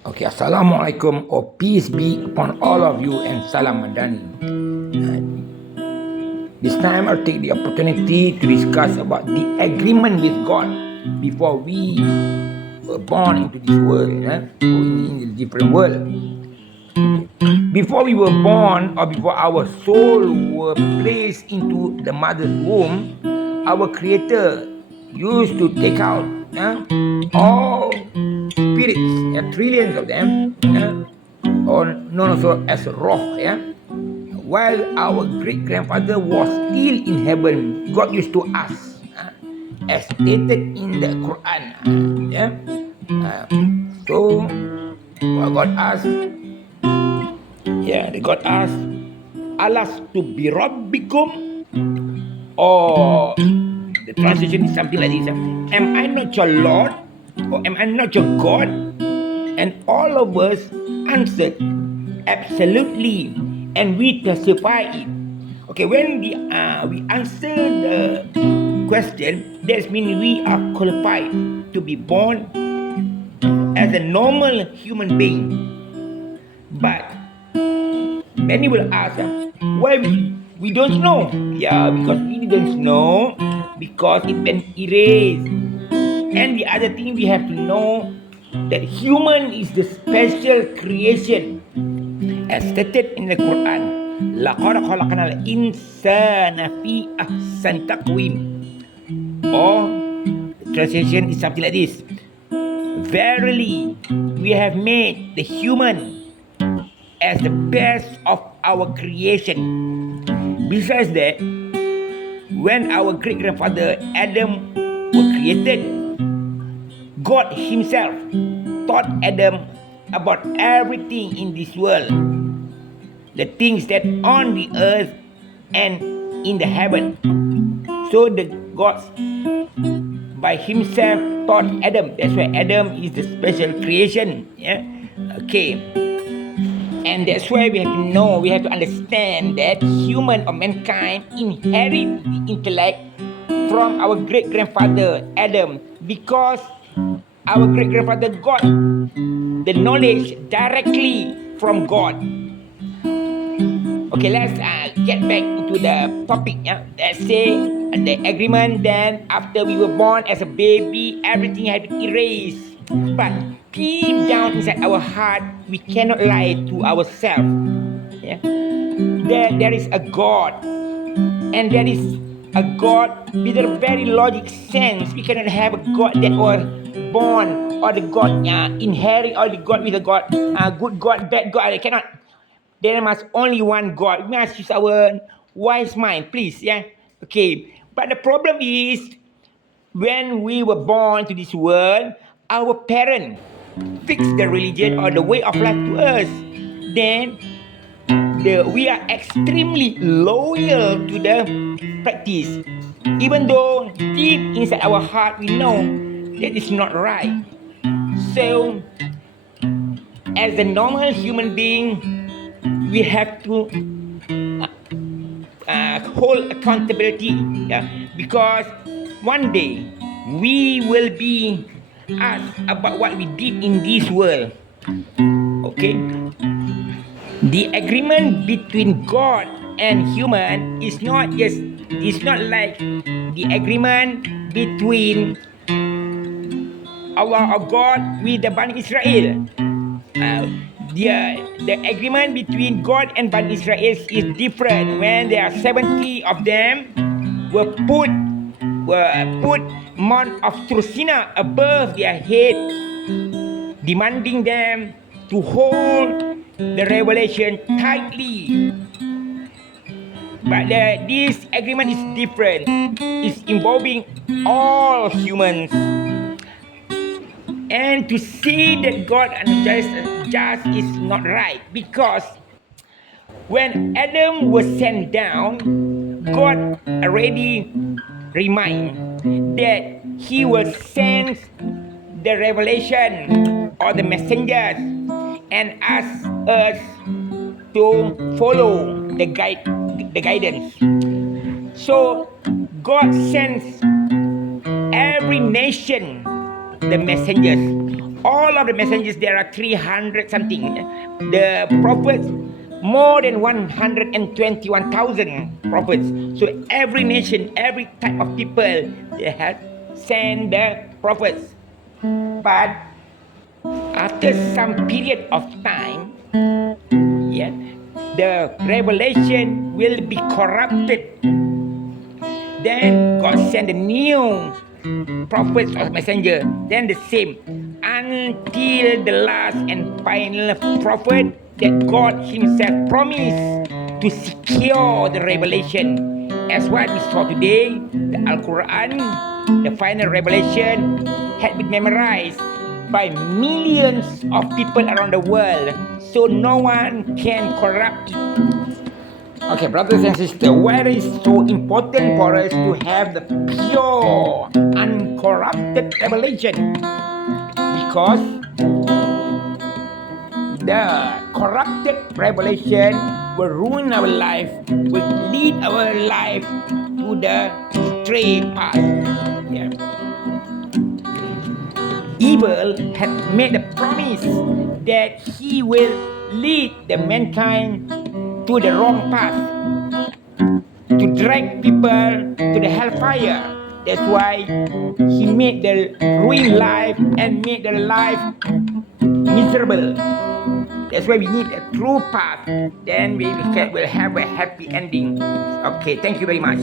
Okay, Assalamualaikum or peace be upon all of you and Salam Madani. This time I'll take the opportunity to discuss about the agreement with God before we were born into this world, or in the different world. Before we were born or before our soul were placed into the mother's womb, our Creator used to take out all spirits, trillions of them, or known also as roh, while our great grandfather was still in heaven. God used to ask, as stated in the Quran. So, what God asked, the God asked, Alastu bi rabbikum, or the translation is something like this: Am I not your Lord, or am I not your God? And all of us answered, absolutely, and we testify it. Okay, when we answer the question, that means we are qualified to be born as a normal human being. But many will ask, why we don't know? Yeah, because we didn't know, because it been erased. And the other thing we have to know, that human is the special creation, as stated in the Quran. لَقَدْ خَلَقْنَا الْإِنسَانَ فِي أَحْسَنِ تَقْوِيمٍ. Or the translation is something like this: Verily, we have made the human as the best of our creation. Besides that, when our great grandfather Adam was created, God Himself taught Adam about everything in this world, the things that on the earth and in the heaven. So the God by Himself taught Adam. That's why Adam is the special creation. Yeah. Okay. And that's why we have to know, we have to understand that human or mankind inherit the intellect from our great grandfather Adam, because our great grandfather got the knowledge directly from God. Okay, let's get back into the topic. Let's say the agreement. Then, after we were born as a baby, everything had been erased. But deep down inside our heart, we cannot lie to ourselves. Yeah? There is a God, and there is a God with a very logic sense. We cannot have a God that was born, or the God inherit, or the God with a God, good God, bad God. I cannot. There must only one God. We must use our wise mind, please. Yeah. Okay. But the problem is, when we were born to this world, our parents fixed the religion or the way of life to us. Then we are extremely loyal to the practice, even though deep inside our heart we know that is not right. So, as a normal human being, we have to hold accountability, because one day we will be asked about what we did in this world. Okay, the agreement between God and human is not like the agreement between Allah or God with the Bani Israel. The agreement between God and Bani Israel is different. When there are 70 of them were put Mount of Trusina above their head, demanding them to hold the revelation tightly. But this agreement is different. It's involving all humans. And to say that God and just is not right, because when Adam was sent down, God already remind that He will send the revelation or the messengers and ask us to follow the guidance. So God sends every nation the messengers. all of the messengers, there are 300 something. The prophets, more than 121,000 prophets. So every nation, every type of people, they have sent the prophets. But after some period of time, yeah, the revelation will be corrupted. Then God sent a new prophets or messenger, then the same, until the last and final prophet that God Himself promised to secure the revelation. As what we saw today, the Al Quran, the final revelation, had been memorized by millions of people around the world, so no one can corrupt it. Okay, brothers and sisters, why is it so important for us to have the pure, uncorrupted revelation? Because the corrupted revelation will ruin our life, will lead our life to the stray path. Yeah. Evil had made a promise that he will lead the mankind to the wrong path, to drag people to the hellfire. That's why he made the ruined life and made the life miserable. That's why we need a true path. Then we will have a happy ending. Okay, thank you very much.